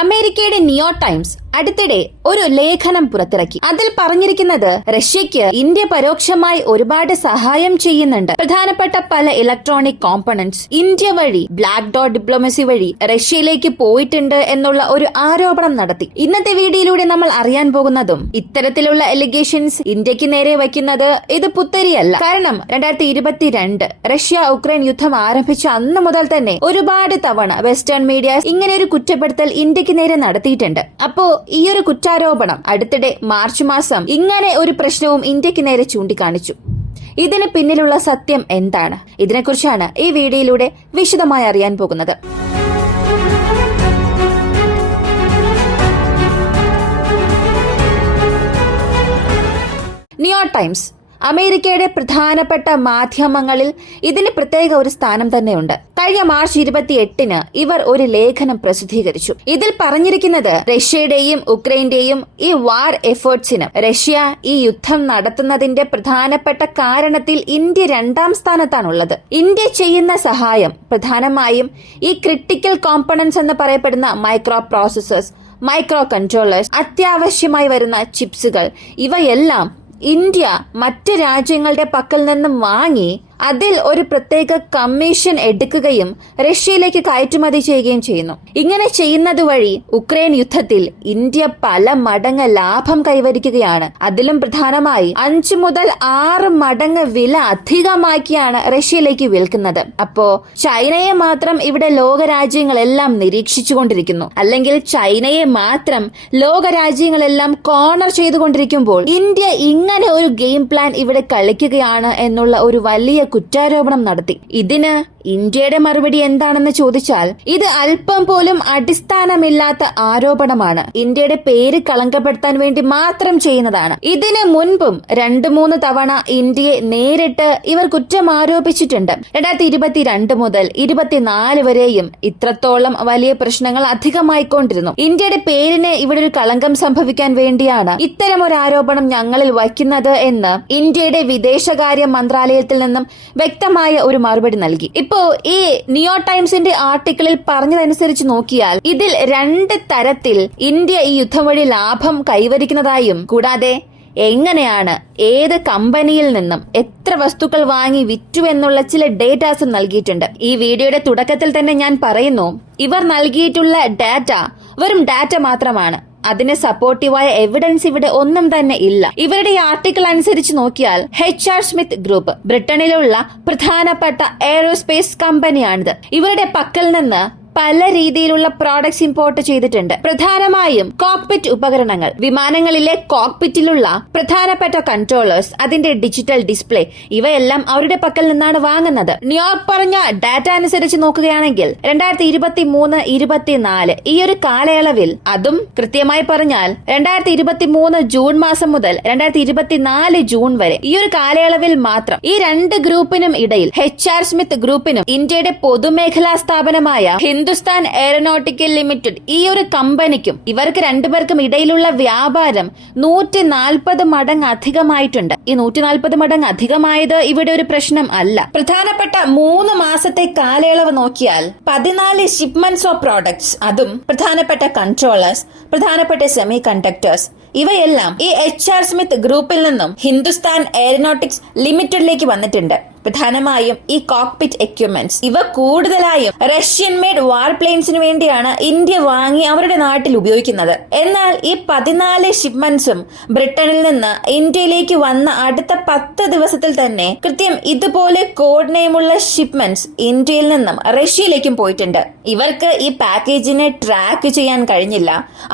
അമേരിക്കയുടെ നിയോ ടൈംസ് അടുത്തിടെ ഒരു ലേഖനം പുറത്തിറക്കി. അതിൽ പറഞ്ഞിരിക്കുന്നത് റഷ്യയ്ക്ക് ഇന്ത്യ പരോക്ഷമായി ഒരുപാട് സഹായം ചെയ്യുന്നുണ്ട്. പ്രധാനപ്പെട്ട പല ഇലക്ട്രോണിക് കോമ്പണന്റ്സ് ഇന്ത്യ വഴി ബ്ലാക്ക് ഡോട്ട് ഡിപ്ലോമസി വഴി റഷ്യയിലേക്ക് പോയിട്ടുണ്ട് എന്നുള്ള ഒരു ആരോപണം നടത്തി. ഇന്നത്തെ വീഡിയോയിലൂടെ നമ്മൾ അറിയാൻ പോകുന്നതും ഇത്തരത്തിലുള്ള എലിഗേഷൻസ് ഇന്ത്യക്ക് നേരെ വയ്ക്കുന്നത് ഇത് പുത്തരിയല്ല. കാരണം 2022 റഷ്യ ഉക്രൈൻ യുദ്ധം ആരംഭിച്ച അന്ന് മുതൽ തന്നെ ഒരുപാട് തവണ വെസ്റ്റേൺ മീഡിയ ഇങ്ങനെ ഒരു കുറ്റപ്പെടുത്തൽ ഇന്ത്യക്ക് നേരെ നടത്തിയിട്ടുണ്ട്. അപ്പോ ഈ ഒരു കുറ്റാരോപണം അടുത്തിടെ മാർച്ച് മാസം ഇങ്ങനെ ഒരു പ്രശ്നവും ഇന്ത്യക്ക് നേരെ ചൂണ്ടിക്കാണിച്ചു. ഇതിന് പിന്നിലുള്ള സത്യം എന്താണ്? ഇതിനെക്കുറിച്ചാണ് ഈ വീഡിയോയിലൂടെ വിശദമായി അറിയാൻ പോകുന്നത്. നിയോ ടൈംസ് അമേരിക്കയുടെ പ്രധാനപ്പെട്ട മാധ്യമങ്ങളിൽ ഇതിന് പ്രത്യേക ഒരു സ്ഥാനം തന്നെയുണ്ട്. കഴിഞ്ഞ മാർച്ച് 28 ഇവർ ഒരു ലേഖനം പ്രസിദ്ധീകരിച്ചു. ഇതിൽ പറഞ്ഞിരിക്കുന്നത് റഷ്യയുടെയും ഉക്രൈന്റെയും ഈ വാർ എഫേർട്സിന് റഷ്യ ഈ യുദ്ധം നടത്തുന്നതിന്റെ പ്രധാനപ്പെട്ട കാരണത്തിൽ ഇന്ത്യ 2ാം സ്ഥാനത്താണുള്ളത്. ഇന്ത്യ ചെയ്യുന്ന സഹായം പ്രധാനമായും ഈ ക്രിട്ടിക്കൽ കോമ്പണന്റ്സ് എന്ന് പറയപ്പെടുന്ന മൈക്രോ പ്രോസസേഴ്സ്, മൈക്രോ കൺട്രോളേഴ്സ്, അത്യാവശ്യമായി വരുന്ന ചിപ്സുകൾ, ഇവയെല്ലാം ഇന്ത്യ മറ്റ് രാജ്യങ്ങളുടെ പക്കൽ നിന്നും വാങ്ങി അതിൽ ഒരു പ്രത്യേക കമ്മീഷൻ എടുക്കുകയും റഷ്യയിലേക്ക് കയറ്റുമതി ചെയ്യുകയും ചെയ്യുന്നു. ഇങ്ങനെ ചെയ്യുന്നത് വഴി ഉക്രൈൻ യുദ്ധത്തിൽ ഇന്ത്യ പല മടങ്ങ് ലാഭം കൈവരിക്കുകയാണ്. അതിലും പ്രധാനമായി 5 മുതൽ 6 മടങ്ങ് വില അധികമാക്കിയാണ് റഷ്യയിലേക്ക് വിൽക്കുന്നത്. അപ്പോ ചൈനയെ മാത്രം ഇവിടെ ലോകരാജ്യങ്ങളെല്ലാം നിരീക്ഷിച്ചുകൊണ്ടിരിക്കുന്നു. അല്ലെങ്കിൽ ചൈനയെ മാത്രം ലോകരാജ്യങ്ങളെല്ലാം കോർണർ ചെയ്തുകൊണ്ടിരിക്കുമ്പോൾ ഇന്ത്യ ഇങ്ങനെ ഒരു ഗെയിം പ്ലാൻ ഇവിടെ കളിക്കുകയാണ് എന്നുള്ള ഒരു വലിയ കുറ്റാരോപണം നടത്തി. ഇതിന് ഇന്ത്യയുടെ മറുപടി എന്താണെന്ന് ചോദിച്ചാൽ ഇത് അല്പം പോലും അടിസ്ഥാനമില്ലാത്ത ആരോപണമാണ്. ഇന്ത്യയുടെ പേര് കളങ്കപ്പെടുത്താൻ വേണ്ടി മാത്രം ചെയ്യുന്നതാണ്. ഇതിന് മുൻപും 2-3 തവണ ഇന്ത്യയെ നേരിട്ട് ഇവർ കുറ്റം ആരോപിച്ചിട്ടുണ്ട്. 2022 മുതൽ 24 വരെയും ഇത്രത്തോളം വലിയ പ്രശ്നങ്ങൾ അധികമായിക്കൊണ്ടിരുന്നു. ഇന്ത്യയുടെ പേരിന് ഇവിടെ ഒരു കളങ്കം സംഭവിക്കാൻ വേണ്ടിയാണ് ഇത്തരം ഒരു ആരോപണം ഞങ്ങളിൽ വയ്ക്കുന്നത് എന്ന് ഇന്ത്യയുടെ വിദേശകാര്യ മന്ത്രാലയത്തിൽ നിന്നും വ്യക്തമായ ഒരു മറുപടി നൽകി. ഇപ്പോ ഈ നിയോ ടൈംസിന്റെ ആർട്ടിക്കിളിൽ പറഞ്ഞതനുസരിച്ച് നോക്കിയാൽ ഇതിൽ 2 തരത്തിൽ ഇന്ത്യ ഈ യുദ്ധം വഴി ലാഭം കൈവരിക്കുന്നതായും കൂടാതെ എങ്ങനെയാണ് ഏത് കമ്പനിയിൽ നിന്നും എത്ര വസ്തുക്കൾ വാങ്ങി വിറ്റു എന്നുള്ള ചില ഡേറ്റാസും നൽകിയിട്ടുണ്ട്. ഈ വീഡിയോയുടെ തുടക്കത്തിൽ തന്നെ ഞാൻ പറയുന്നു, ഇവർ നൽകിയിട്ടുള്ള ഡാറ്റ വെറും ഡാറ്റ മാത്രമാണ്. അതിന് സപ്പോർട്ടീവായ എവിഡൻസ് ഇവിടെ ഒന്നും തന്നെ ഇല്ല. ഇവരുടെ ഈ ആർട്ടിക്കിൾ അനുസരിച്ച് നോക്കിയാൽ HR സ്മിത്ത് ഗ്രൂപ്പ് ബ്രിട്ടനിലുള്ള പ്രധാനപ്പെട്ട എയറോസ്പേസ് കമ്പനിയാണിത്. ഇവരുടെ പക്കൽ നിന്ന് പല രീതിയിലുള്ള പ്രോഡക്ട്സ് ഇമ്പോർട്ട് ചെയ്തിട്ടുണ്ട്. പ്രധാനമായും കോക്പിറ്റ് ഉപകരണങ്ങൾ, വിമാനങ്ങളിലെ കോക്പിറ്റിലുള്ള പ്രധാനപ്പെട്ട കൺട്രോളേഴ്സ്, അതിന്റെ ഡിജിറ്റൽ ഡിസ്പ്ലേ, ഇവയെല്ലാം അവരുടെ പക്കൽ നിന്നാണ് വാങ്ങുന്നത്. ന്യൂയോർക്ക് പറഞ്ഞ ഡാറ്റ അനുസരിച്ച് നോക്കുകയാണെങ്കിൽ 2023-24 ഈ ഒരു കാലയളവിൽ, അതും കൃത്യമായി പറഞ്ഞാൽ 2023 ജൂൺ മാസം മുതൽ 2024 ജൂൺ വരെ, ഈ ഒരു കാലയളവിൽ മാത്രം ഈ 2 ഗ്രൂപ്പിനും ഇടയിൽ HR സ്മിത്ത് ഗ്രൂപ്പിനും ഇന്ത്യയുടെ പൊതുമേഖലാ സ്ഥാപനമായ ഹിന്ദുസ്ഥാൻ എയറോനോട്ടിക്കൽ ലിമിറ്റഡ് ഈ ഒരു കമ്പനിക്കും ഇവർക്ക് 2 പേർക്കും ഇടയിലുള്ള വ്യാപാരം 140 മടങ്ങ് അധികമായിട്ടുണ്ട്. ഈ 140 മടങ്ങ് അധികമായത് ഇവിടെ ഒരു പ്രശ്നം അല്ല. പ്രധാനപ്പെട്ട 3 മാസത്തെ കാലയളവ് നോക്കിയാൽ 14 ഷിപ്മെന്റ്സ് ഓഫ് പ്രോഡക്ട്സ്, അതും പ്രധാനപ്പെട്ട കൺട്രോളേഴ്സ്, പ്രധാനപ്പെട്ട സെമി കണ്ടക്ടേഴ്സ്, ഇവയെല്ലാം ഈ HR സ്മിത്ത് ഗ്രൂപ്പിൽ നിന്നും ഹിന്ദുസ്ഥാൻ എയറോനോട്ടിക്സ് ലിമിറ്റഡിലേക്ക് വന്നിട്ടുണ്ട്. പ്രധാനമായും ഈ കോക്പിറ്റ് എക്യുപ്മെന്റ്സ്, ഇവ കൂടുതലായും റഷ്യൻ മെയ്ഡ് വാർ പ്ലെയിൻസിന് വേണ്ടിയാണ് ഇന്ത്യ വാങ്ങി അവരുടെ നാട്ടിൽ ഉപയോഗിക്കുന്നത്. എന്നാൽ ഈ 14 ഷിപ്മെന്റ്സും ബ്രിട്ടനിൽ നിന്ന് ഇന്ത്യയിലേക്ക് വന്ന അടുത്ത 10 ദിവസത്തിൽ തന്നെ കൃത്യം ഇതുപോലെ കോഡ് നെയിമുള്ള ഷിപ്മെന്റ്സ് ഇന്ത്യയിൽ നിന്നും റഷ്യയിലേക്കും പോയിട്ടുണ്ട്. ഇവർക്ക് ഈ പാക്കേജിനെ ട്രാക്ക് ചെയ്യാൻ കഴിഞ്ഞില്ല.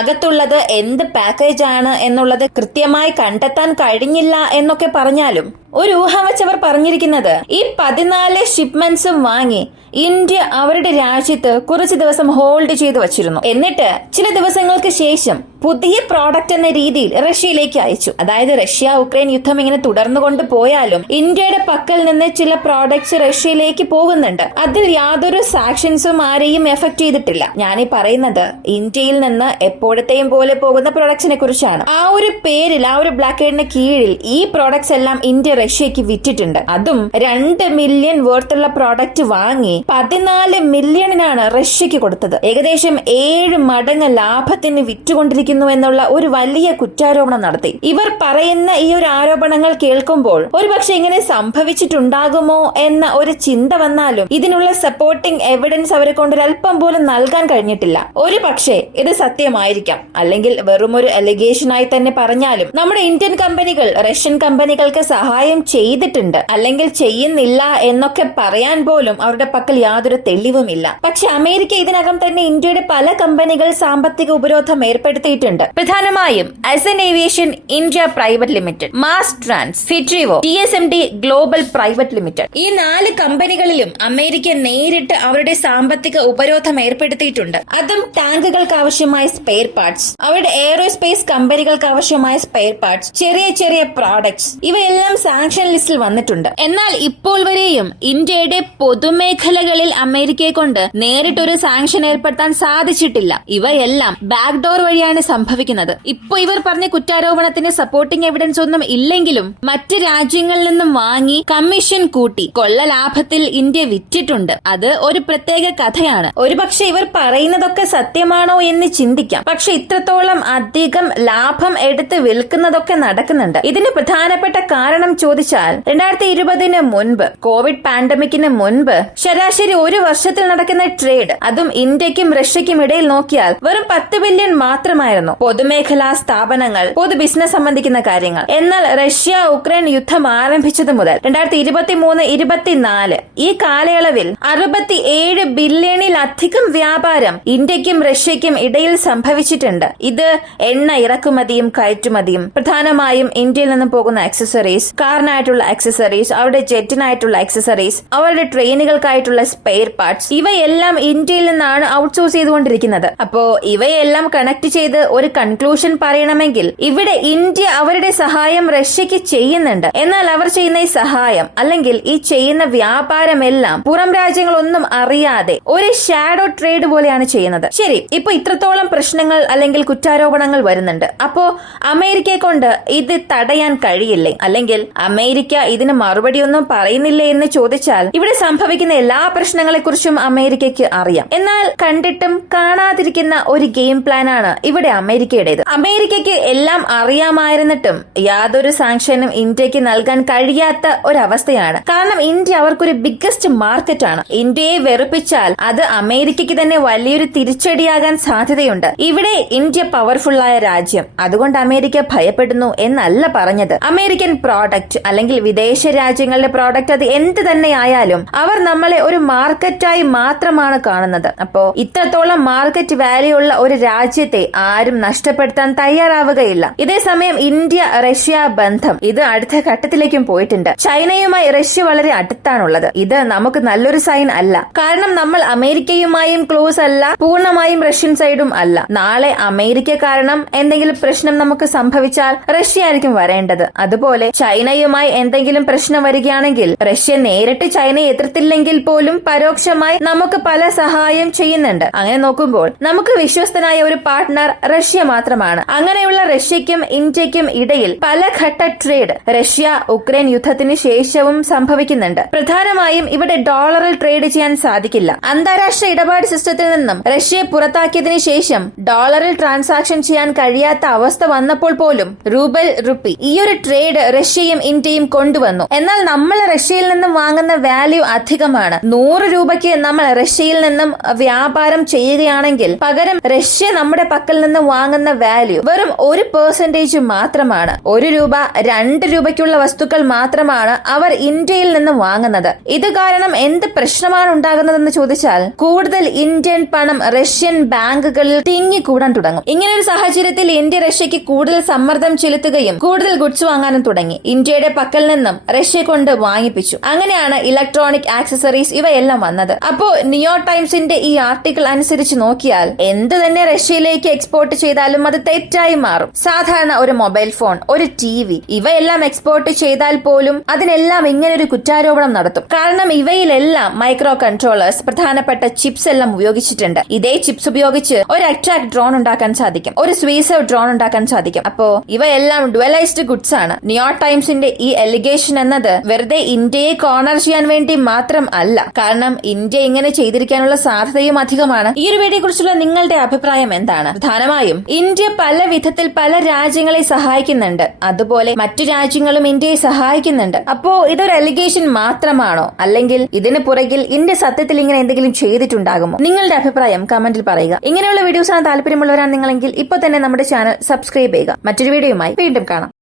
അകത്തുള്ളത് എന്ത് പാക്കേജ് ആണ് എന്നുള്ളത് കൃത്യമായി കണ്ടെത്താൻ കഴിഞ്ഞില്ല എന്നൊക്കെ പറഞ്ഞാലും ഒരു ഊഹം വെച്ചവർ പറഞ്ഞിരിക്കുന്നത് ഈ 14 ഷിപ്മെന്റ്സും വാങ്ങി ഇന്ത്യ അവരുടെ രാജ്യത്ത് കുറച്ച് ദിവസം ഹോൾഡ് ചെയ്തു വച്ചിരുന്നു. എന്നിട്ട് ചില ദിവസങ്ങൾക്ക് ശേഷം പുതിയ പ്രോഡക്റ്റ് എന്ന രീതിയിൽ റഷ്യയിലേക്ക് അയച്ചു. അതായത് റഷ്യ ഉക്രൈൻ യുദ്ധം ഇങ്ങനെ തുടർന്നു കൊണ്ട് പോയാലും ഇന്ത്യയുടെ പക്കൽ നിന്ന് ചില പ്രോഡക്ട്സ് റഷ്യയിലേക്ക് പോകുന്നുണ്ട്. അതിൽ യാതൊരു സാങ്ഷൻസും ആരെയും എഫക്ട് ചെയ്തിട്ടില്ല. ഞാനീ പറയുന്നത് ഇന്ത്യയിൽ നിന്ന് എപ്പോഴത്തെയും പോലെ പോകുന്ന പ്രൊഡക്ട്സിനെ കുറിച്ചാണ്. ആ ഒരു പേരിൽ, ആ ഒരു ബ്ലാക്കേഡിന് കീഴിൽ ഈ പ്രോഡക്ട്സ് എല്ലാം ഇന്ത്യ റഷ്യക്ക് വിറ്റിട്ടുണ്ട്. അതും 2 മില്യൺ വർത്തുള്ള പ്രോഡക്റ്റ് വാങ്ങി 14 മില്യണിനാണ് റഷ്യക്ക് കൊടുത്തത്. ഏകദേശം 7 മടങ്ങ് ലാഭത്തിന് വിറ്റുകൊണ്ടിരിക്കുന്നു എന്നുള്ള ഒരു വലിയ കുറ്റാരോപണം നടത്തി. ഇവർ പറയുന്ന ഈ ഒരു ആരോപണങ്ങൾ കേൾക്കുമ്പോൾ ഒരുപക്ഷെ ഇങ്ങനെ സംഭവിച്ചിട്ടുണ്ടാകുമോ എന്ന ഒരു ചിന്ത വന്നാലും ഇതിനുള്ള സപ്പോർട്ടിംഗ് എവിഡൻസ് അവരെ കൊണ്ട് ഒരല്പം പോലും നൽകാൻ കഴിഞ്ഞിട്ടില്ല. ഒരു പക്ഷേ ഇത് സത്യമായിരിക്കാം, അല്ലെങ്കിൽ വെറുമൊരു അലിഗേഷൻ ആയി തന്നെ പറഞ്ഞാലും നമ്മുടെ ഇന്ത്യൻ കമ്പനികൾ റഷ്യൻ കമ്പനികൾക്ക് സഹായം ചെയ്തിട്ടുണ്ട്, അല്ലെങ്കിൽ ചെയ്യുന്നില്ല എന്നൊക്കെ പറയാൻ പോലും അവരുടെ പക്കൽ യാതൊരു തെളിവുമില്ല. പക്ഷെ അമേരിക്ക ഇതിനകം തന്നെ ഇന്ത്യയുടെ പല കമ്പനികൾ സാമ്പത്തിക ഉപരോധം ഏർപ്പെടുത്തിയിട്ടുണ്ട്. പ്രധാനമായും അസൻ ഏവിയേഷൻ ഇന്ത്യ പ്രൈവറ്റ് ലിമിറ്റഡ്, മാസ് ട്രാൻസ്, ഫിട്രിവോ, TSMD ഗ്ലോബൽ പ്രൈവറ്റ് ലിമിറ്റഡ്, ഈ 4 കമ്പനികളിലും അമേരിക്ക നേരിട്ട് അവരുടെ സാമ്പത്തിക ഉപരോധം ഏർപ്പെടുത്തിയിട്ടുണ്ട്. അതും ടാങ്കുകൾക്ക് ആവശ്യമായ സ്പെയർ പാർട്സ്, അവരുടെ എയറോസ്പേസ് കമ്പനികൾക്ക് ആവശ്യമായ സ്പെയർ പാർട്സ്, ചെറിയ ചെറിയ പ്രോഡക്ട്സ്, ഇവയെല്ലാം സാങ്ഷൻ ലിസ്റ്റിൽ വന്നിട്ടുണ്ട്. എന്നാൽ ഇപ്പോൾ വരെയും ഇന്ത്യയുടെ പൊതുമേഖലകളിൽ അമേരിക്കയെ കൊണ്ട് നേരിട്ടൊരു സാങ്ഷൻ ഏർപ്പെടുത്താൻ സാധിച്ചിട്ടില്ല. ഇവയെല്ലാം ബാക്ക്ഡോർ വഴിയാണ് സംഭവിക്കുന്നത്. ഇപ്പൊ ഇവർ പറഞ്ഞ കുറ്റാരോപണത്തിന് സപ്പോർട്ടിംഗ് എവിഡൻസ് ഒന്നും ഇല്ലെങ്കിലും മറ്റ് രാജ്യങ്ങളിൽ നിന്നും വാങ്ങി കമ്മീഷൻ കൂട്ടി കൊള്ള ലാഭത്തിൽ ഇന്ത്യ വിറ്റിട്ടുണ്ട്. അത് ഒരു പ്രത്യേക കഥയാണ്. ഒരുപക്ഷെ ഇവർ പറയുന്നതൊക്കെ സത്യമാണോ എന്ന് ചിന്തിക്കാം. പക്ഷെ ഇത്രത്തോളം അധികം ലാഭം എടുത്ത് വിൽക്കുന്നതൊക്കെ നടക്കുന്നുണ്ട്. ഇതിന് പ്രധാനപ്പെട്ട കാരണം ചോദിച്ചാൽ 2020 മുൻപ്, കോവിഡ് പാൻഡമിക്കിന് മുൻപ് ശരാശരി ഒരു വർഷത്തിൽ നടക്കുന്ന ട്രേഡ്, അതും ഇന്ത്യക്കും റഷ്യക്കും ഇടയിൽ നോക്കിയാൽ വെറും 10 ബില്യൺ മാത്രമായിരുന്നു. പൊതുമേഖലാ സ്ഥാപനങ്ങൾ, പൊതു ബിസിനസ് സംബന്ധിക്കുന്ന കാര്യങ്ങൾ. എന്നാൽ റഷ്യ ഉക്രൈൻ യുദ്ധം ആരംഭിച്ചത് മുതൽ 2023-24 ഈ കാലയളവിൽ 67 ബില്യണിലധികം വ്യാപാരം ഇന്ത്യക്കും റഷ്യക്കും ഇടയിൽ സംഭവിച്ചിട്ടുണ്ട്. ഇത് എണ്ണ ഇറക്കുമതിയും കയറ്റുമതിയും, പ്രധാനമായും ഇന്ത്യയിൽ നിന്ന് പോകുന്ന ആക്സസറീസ്, കാറിനായിട്ടുള്ള ആക്സസറീസ്, അവരുടെ ജെറ്റിനായിട്ടുള്ള ആക്സസറീസ്, അവരുടെ ട്രെയിനുകൾക്കായിട്ടുള്ള സ്പെയർ പാർട്സ്, ഇവയെല്ലാം ഇന്ത്യയിൽ നിന്നാണ് ഔട്ട്സോഴ്സ് ചെയ്തുകൊണ്ടിരിക്കുന്നത്. അപ്പോ ഇവയെല്ലാം കണക്ട് ചെയ്ത് ഒരു കൺക്ലൂഷൻ പറയണമെങ്കിൽ ഇവിടെ ഇന്ത്യ അവരുടെ സഹായം റഷ്യക്ക് ചെയ്യുന്നുണ്ട്. എന്നാൽ അവർ ചെയ്യുന്ന ഈ സഹായം, അല്ലെങ്കിൽ ഈ ചെയ്യുന്ന വ്യാപാരമെല്ലാം പുറം രാജ്യങ്ങളൊന്നും അറിയാതെ ഒരു ഷാഡോ ട്രേഡ് പോലെയാണ് ചെയ്യുന്നത്. ശരി, ഇപ്പൊ ഇത്രത്തോളം പ്രശ്നങ്ങൾ അല്ലെങ്കിൽ കുറ്റാരോപണങ്ങൾ വരുന്നുണ്ട്. അപ്പോ അമേരിക്കയെ കൊണ്ട് ഇത് തടയാൻ കഴിയില്ലേ, അല്ലെങ്കിൽ അമേരിക്ക ഇതിന് മറുപടി ഒന്നും പറയുന്നില്ലേ എന്ന് ചോദിച്ചാൽ ഇവിടെ സംഭവിക്കുന്ന എല്ലാ പ്രശ്നങ്ങളെ കുറിച്ചും അമേരിക്കയ്ക്ക് അറിയാം. എന്നാൽ കണ്ടിട്ടും കാണാതിരിക്കുന്ന ഒരു ഗെയിം പ്ലാൻ ആണ് ഇവിടെ അമേരിക്കയുടേത്. അമേരിക്കയ്ക്ക് എല്ലാം അറിയാമായിരുന്നിട്ടും യാതൊരു സാങ്ഷനും ഇന്ത്യക്ക് നൽകാൻ കഴിയാത്ത ഒരവസ്ഥയാണ്. കാരണം ഇന്ത്യ അവർക്കൊരു ബിഗ്ഗസ്റ്റ് മാർക്കറ്റ് ആണ്. ഇന്ത്യയെ വെറുപ്പിച്ചാൽ അത് അമേരിക്കയ്ക്ക് തന്നെ വലിയൊരു തിരിച്ചടിയാകാൻ സാധ്യതയുണ്ട്. ഇവിടെ ഇന്ത്യ പവർഫുള്ളായ രാജ്യം, അതുകൊണ്ട് അമേരിക്ക ഭയപ്പെടുന്നു എന്നല്ല പറഞ്ഞത്. അമേരിക്കൻ പ്രോഡക്റ്റ് അല്ലെങ്കിൽ വിദേശ രാജ്യങ്ങളുടെ പ്രോഡക്റ്റ് അത് എന്ത് തന്നെ ആയാലും അവർ നമ്മളെ ഒരു മാർക്കറ്റായി മാത്രമാണ് കാണുന്നത്. അപ്പോ ഇത്രത്തോളം മാർക്കറ്റ് വാല്യൂ ഉള്ള ഒരു രാജ്യത്തെ ആരും നഷ്ടപ്പെടുത്താൻ തയ്യാറാവുകയില്ല. ഇതേസമയം ഇന്ത്യ റഷ്യ ബന്ധം ഇത് അടുത്ത ഘട്ടത്തിലേക്കും പോയിട്ടുണ്ട്. ചൈനയുമായി റഷ്യ വളരെ അടുത്താണുള്ളത്. ഇത് നമുക്ക് നല്ലൊരു സൈൻ അല്ല. കാരണം നമ്മൾ അമേരിക്കയുമായും ക്ലോസ് അല്ല, പൂർണ്ണമായും റഷ്യൻ സൈഡും അല്ല. നാളെ അമേരിക്ക കാരണം എന്തെങ്കിലും പ്രശ്നം നമുക്ക് സംഭവിച്ചാൽ റഷ്യ ആയിരിക്കും വരേണ്ടത്. അതുപോലെ ചൈനയുമായി എന്തെങ്കിലും പ്രശ്നം വരികയാണെങ്കിൽ റഷ്യ നേരിട്ട് ചൈനയെ എതിർത്തില്ലെങ്കിൽ പോലും പരോക്ഷമായി നമുക്ക് പല സഹായം ചെയ്യുന്നുണ്ട്. അങ്ങനെ നോക്കുമ്പോൾ നമുക്ക് വിശ്വസ്തനായ ഒരു പാർട്ട്ണർ റഷ്യ മാത്രമാണ്. അങ്ങനെയുള്ള റഷ്യക്കും ഇന്ത്യക്കും ഇടയിൽ പല ഘട്ട ട്രേഡ് റഷ്യ ഉക്രൈൻ യുദ്ധത്തിന് ശേഷവും സംഭവിക്കുന്നുണ്ട്. പ്രധാനമായും ഇവിടെ ഡോളറിൽ ട്രേഡ് ചെയ്യാൻ സാധിക്കില്ല. അന്താരാഷ്ട്ര ഇടപാട് സിസ്റ്റത്തിൽ നിന്നും റഷ്യയെ പുറത്താക്കിയതിനു ശേഷം ഡോളറിൽ ട്രാൻസാക്ഷൻ ചെയ്യാൻ കഴിയാത്ത അവസ്ഥ വന്നപ്പോൾ പോലും റൂബൽ റുപ്പി ഈ ഒരു ട്രേഡ് റഷ്യയും ഇന്ത്യയും കൊണ്ടുവന്നു. എന്നാൽ നമ്മൾ റഷ്യയിൽ നിന്നും വാങ്ങുന്ന വാല്യൂ അധികമാണ്. 100 രൂപയ്ക്ക് നമ്മൾ റഷ്യയിൽ നിന്നും വ്യാപാരം ചെയ്യുകയാണെങ്കിൽ പകരം റഷ്യ നമ്മുടെ പക്കൽ നിന്ന് വാങ്ങുന്ന വാല്യൂ വെറും 1% മാത്രമാണ്. 1 രൂപ 2 രൂപയ്ക്കുള്ള വസ്തുക്കൾ മാത്രമാണ് അവർ ഇന്ത്യയിൽ നിന്ന് വാങ്ങുന്നത്. ഇത് കാരണം എന്ത് പ്രശ്നമാണ് ഉണ്ടാകുന്നതെന്ന് ചോദിച്ചാൽ കൂടുതൽ ഇന്ത്യൻ പണം റഷ്യൻ ബാങ്കുകളിൽ തിങ്ങിക്കൂടാൻ തുടങ്ങും. ഇങ്ങനൊരു സാഹചര്യത്തിൽ ഇന്ത്യ റഷ്യക്ക് കൂടുതൽ സമ്മർദ്ദം ചെലുത്തുകയും കൂടുതൽ ഗുഡ്സ് വാങ്ങാനും തുടങ്ങി. ഇന്ത്യയുടെ പക്കൽ നിന്നും റഷ്യ കൊണ്ട് വാങ്ങിപ്പിച്ചു. അങ്ങനെയാണ് ഇലക്ട്രോണിക് ആക്സസറീസ് ഇവയെല്ലാം വന്നത്. അപ്പോ ന്യൂയോർക്ക് ടൈംസിന്റെ ഈ ആർട്ടിക്കിൾ അനുസരിച്ച് നോക്കിയാൽ എന്ത് തന്നെ റഷ്യയിലേക്ക് എക്സ്പോർട്ട് എക്സ്പോർട്ട് ചെയ്താലും അത് തെറ്റായി മാറും. സാധാരണ ഒരു മൊബൈൽ ഫോൺ, ഒരു TV ഇവയെല്ലാം എക്സ്പോർട്ട് ചെയ്താൽ പോലും അതിനെല്ലാം ഇങ്ങനൊരു കുറ്റാരോപണം നടത്തും. കാരണം ഇവയിലെല്ലാം മൈക്രോ കൺട്രോളേഴ്സ്, പ്രധാനപ്പെട്ട ചിപ്സ് എല്ലാം ഉപയോഗിച്ചിട്ടുണ്ട്. ഇതേ ചിപ്സ് ഉപയോഗിച്ച് ഒരു അട്രാക്ട് ഡ്രോൺ ഉണ്ടാക്കാൻ സാധിക്കും, ഒരു സ്വീസർ ഡ്രോൺ ഉണ്ടാക്കാൻ സാധിക്കും. അപ്പോ ഇവയെല്ലാം ഡുവലൈസ്ഡ് ഗുഡ്സ് ആണ്. ന്യൂയോർക്ക് ടൈംസിന്റെ ഈ എലിഗേഷൻ എന്നത് വെറുതെ ഇന്ത്യയെ കോർണർ ചെയ്യാൻ വേണ്ടി മാത്രം അല്ല. കാരണം ഇന്ത്യ ഇങ്ങനെ ചെയ്തിരിക്കാനുള്ള സാധ്യതയും അധികമാണ്. ഈ ഒരു വീഡിയോയെ കുറിച്ചുള്ള നിങ്ങളുടെ അഭിപ്രായം എന്താണ്? പ്രധാനമായും ഇന്ത്യ പല വിധത്തിൽ പല രാജ്യങ്ങളെ സഹായിക്കുന്നുണ്ട്, അതുപോലെ മറ്റു രാജ്യങ്ങളും ഇന്ത്യയെ സഹായിക്കുന്നുണ്ട്. അപ്പോ ഇതൊരു അലിഗേഷൻ മാത്രമാണോ, അല്ലെങ്കിൽ ഇതിന് പുറകിൽ ഇന്ത്യ സത്യത്തിൽ ഇങ്ങനെ എന്തെങ്കിലും ചെയ്തിട്ടുണ്ടാകുമോ? നിങ്ങളുടെ അഭിപ്രായം കമന്റിൽ പറയുക. ഇങ്ങനെയുള്ള വീഡിയോസാണ് താല്പര്യമുള്ളവരാണ് നിങ്ങളെങ്കിൽ ഇപ്പോൾ തന്നെ നമ്മുടെ ചാനൽ സബ്സ്ക്രൈബ് ചെയ്യുക. മറ്റൊരു വീഡിയോയുമായി വീണ്ടും കാണാം.